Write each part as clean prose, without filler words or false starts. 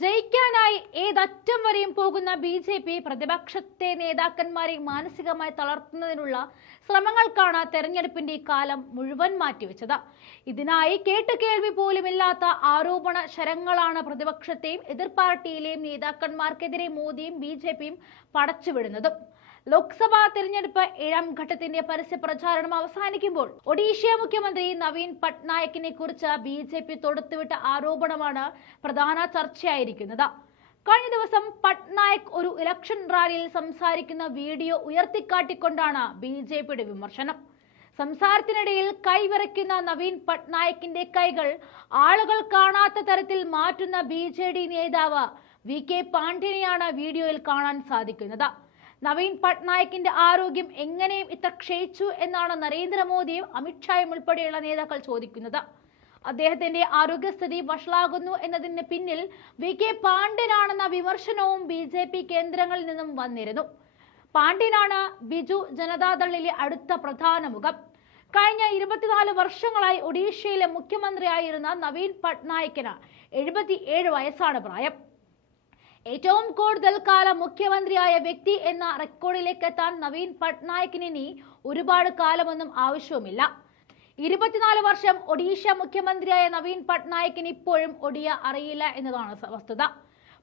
ജയിക്കാനായി ഏതറ്റം വരെയും പോകുന്ന ബി.ജെ.പി പ്രതിപക്ഷത്തെ നേതാക്കന്മാരെ മാനസികമായി തളർത്തുന്നതിനുള്ള ശ്രമങ്ങൾക്കാണ് തെരഞ്ഞെടുപ്പിന്റെ കാലം മുഴുവൻ മാറ്റിവെച്ചത്. ഇതിനായി കേട്ടുകേൾവി പോലുമില്ലാത്ത ആരോപണ ശരങ്ങളാണ് പ്രതിപക്ഷത്തെയും എതിർ പാർട്ടിയിലെയും നേതാക്കന്മാർക്കെതിരെ മോദിയും ബി.ജെ.പിയും പടച്ചുവിടുന്നതും. ലോക്സഭാ തെരഞ്ഞെടുപ്പ് 7ാം ഘട്ടത്തിന്റെ പരസ്യ പ്രചാരണം അവസാനിക്കുമ്പോൾ ഒഡീഷ മുഖ്യമന്ത്രി നവീൻ പട്നായിക്കിനെ കുറിച്ച് ബി.ജെ.പി തൊടുത്തുവിട്ട ആരോപണമാണ് പ്രധാന ചർച്ചയായിരിക്കുന്നത്. കഴിഞ്ഞ ദിവസം പട്നായിക് ഒരു ഇലക്ഷൻ റാലിയിൽ സംസാരിക്കുന്ന വീഡിയോ ഉയർത്തിക്കാട്ടിക്കൊണ്ടാണ് ബി.ജെ.പിയുടെ വിമർശനം. സംസാരത്തിനിടയിൽ കൈവിറയ്ക്കുന്ന നവീൻ പട്നായിക്കിന്റെ കൈകൾ ആളുകൾ കാണാത്ത തരത്തിൽ മാറ്റുന്ന ബി.ജെ.ഡി നേതാവ് വി.കെ. പാണ്ഡ്യനെയാണ് വീഡിയോയിൽ കാണാൻ സാധിക്കുന്നത്. നവീൻ പട്നായിക്കിന്റെ ആരോഗ്യം എങ്ങനെയും ഇത്ര ക്ഷയിച്ചു എന്നാണ് നരേന്ദ്രമോദിയും അമിത്ഷായും ഉൾപ്പെടെയുള്ള നേതാക്കൾ ചോദിക്കുന്നത്. അദ്ദേഹത്തിന്റെ ആരോഗ്യസ്ഥിതി വഷളാകുന്നു എന്നതിന് പിന്നിൽ വി.കെ. പാണ്ഡ്യനാണെന്ന വിമർശനവും ബി.ജെ.പി കേന്ദ്രങ്ങളിൽ നിന്നും വന്നിരുന്നു. പാണ്ഡ്യനാണ് ബിജു ജനതാദളിലെ അടുത്ത പ്രധാന മുഖം. കഴിഞ്ഞ 24 വർഷങ്ങളായി ഒഡീഷയിലെ മുഖ്യമന്ത്രിയായിരുന്ന നവീൻ പട്നായിക്കിന് 77 വയസ്സാണ് പ്രായം. ഏറ്റവും കൂടുതൽ കാലം മുഖ്യമന്ത്രിയായ വ്യക്തി എന്ന റെക്കോർഡിലേക്ക് എത്താൻ നവീൻ പട്നായിക്കിന് ഇനി ഒരുപാട് കാലമൊന്നും ആവശ്യവുമില്ല. 24 വർഷം ഒഡീഷ മുഖ്യമന്ത്രിയായ നവീൻ പട്നായിക്കിന് ഇപ്പോഴും ഒഡിയ അറിയില്ല എന്നതാണ് വസ്തുത.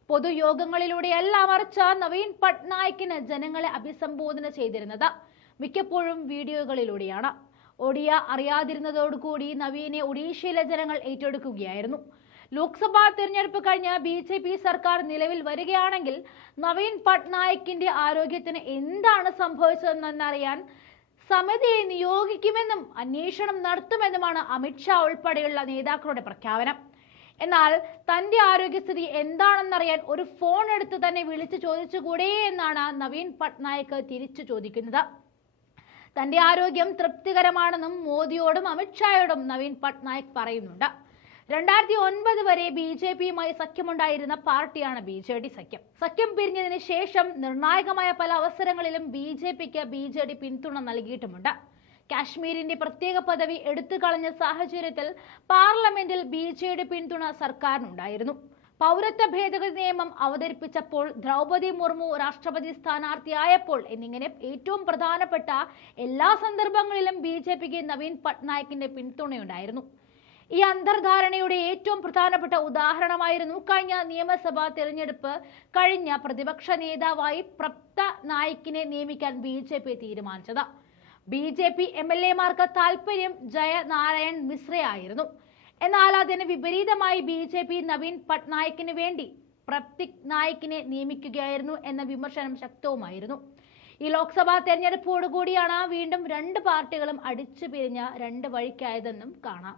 പൊതുയോഗങ്ങളിലൂടെയല്ല മറിച്ച് നവീൻ പട്നായിക്കിന് ജനങ്ങളെ അഭിസംബോധന ചെയ്തിരുന്നത് മിക്കപ്പോഴും വീഡിയോകളിലൂടെയാണ്. ഒഡിയ അറിയാതിരുന്നതോടുകൂടി നവീനെ ഒഡീഷയിലെ ജനങ്ങൾ ഏറ്റെടുക്കുകയായിരുന്നു. ലോക്സഭാ തെരഞ്ഞെടുപ്പ് കഴിഞ്ഞ് ബി.ജെ.പി സർക്കാർ നിലവിൽ വരികയാണെങ്കിൽ നവീൻ പട്നായിക്കിന്റെ ആരോഗ്യത്തിന് എന്താണ് സംഭവിച്ചതെന്നറിയാൻ സമിതിയെ നിയോഗിക്കുമെന്നും അന്വേഷണം നടത്തുമെന്നുമാണ് അമിത്ഷാ ഉൾപ്പെടെയുള്ള നേതാക്കളുടെ പ്രഖ്യാപനം. എന്നാൽ തന്റെ ആരോഗ്യസ്ഥിതി എന്താണെന്നറിയാൻ ഒരു ഫോൺ എടുത്ത് തന്നെ വിളിച്ചു ചോദിച്ചുകൂടെ എന്നാണ് നവീൻ പട്നായിക് തിരിച്ചു ചോദിക്കുന്നത്. തന്റെ ആരോഗ്യം തൃപ്തികരമാണെന്നും മോദിയോടും അമിത്ഷായോടും നവീൻ പട്നായിക് പറയുന്നുണ്ട്. 2009 വരെ ബി.ജെ.പിയുമായി സഖ്യമുണ്ടായിരുന്ന പാർട്ടിയാണ് ബി.ജെ.ഡി സഖ്യം. സഖ്യം പിരിഞ്ഞതിന് ശേഷം നിർണായകമായ പല അവസരങ്ങളിലും ബി.ജെ.പിക്ക് ബി.ജെ.ഡി പിന്തുണ നൽകിയിട്ടുമുണ്ട്. കാശ്മീരിന്റെ പ്രത്യേക പദവി എടുത്തുകളഞ്ഞ സാഹചര്യത്തിൽ പാർലമെന്റിൽ ബി.ജെ.ഡി പിന്തുണ സർക്കാരിനുണ്ടായിരുന്നു. പൗരത്വ ഭേദഗതി നിയമം അവതരിപ്പിച്ചപ്പോൾ, ദ്രൗപദി മുർമു രാഷ്ട്രപതി സ്ഥാനാർത്ഥിയായപ്പോൾ എന്നിങ്ങനെ ഏറ്റവും പ്രധാനപ്പെട്ട എല്ലാ സന്ദർഭങ്ങളിലും ബി.ജെ.പിക്ക് നവീൻ പട്നായിക്കിന്റെ പിന്തുണയുണ്ടായിരുന്നു. ഈ അന്തർധാരണയുടെ ഏറ്റവും പ്രധാനപ്പെട്ട ഉദാഹരണമായിരുന്നു കഴിഞ്ഞ നിയമസഭാ തെരഞ്ഞെടുപ്പ് കഴിഞ്ഞ പ്രതിപക്ഷ നേതാവായി പട്നായിക്കിനെ നിയമിക്കാൻ ബി.ജെ.പി തീരുമാനിച്ചത്. ബി.ജെ.പി എം.എൽ.എമാർക്ക് താൽപര്യം ജയനാരായൺ മിശ്രയായിരുന്നു. എന്നാൽ അതിന് വിപരീതമായി ബി.ജെ.പി നവീൻ പട്നായിക്കിന് വേണ്ടി പട്നായിക്കിനെ നിയമിക്കുകയായിരുന്നു എന്ന വിമർശനം ശക്തവുമായിരുന്നു. ഈ ലോക്സഭാ തെരഞ്ഞെടുപ്പോടുകൂടിയാണ് വീണ്ടും രണ്ട് പാർട്ടികളും അടിച്ചു പിരിഞ്ഞ രണ്ട് വഴിക്കായതെന്നും കാണാം.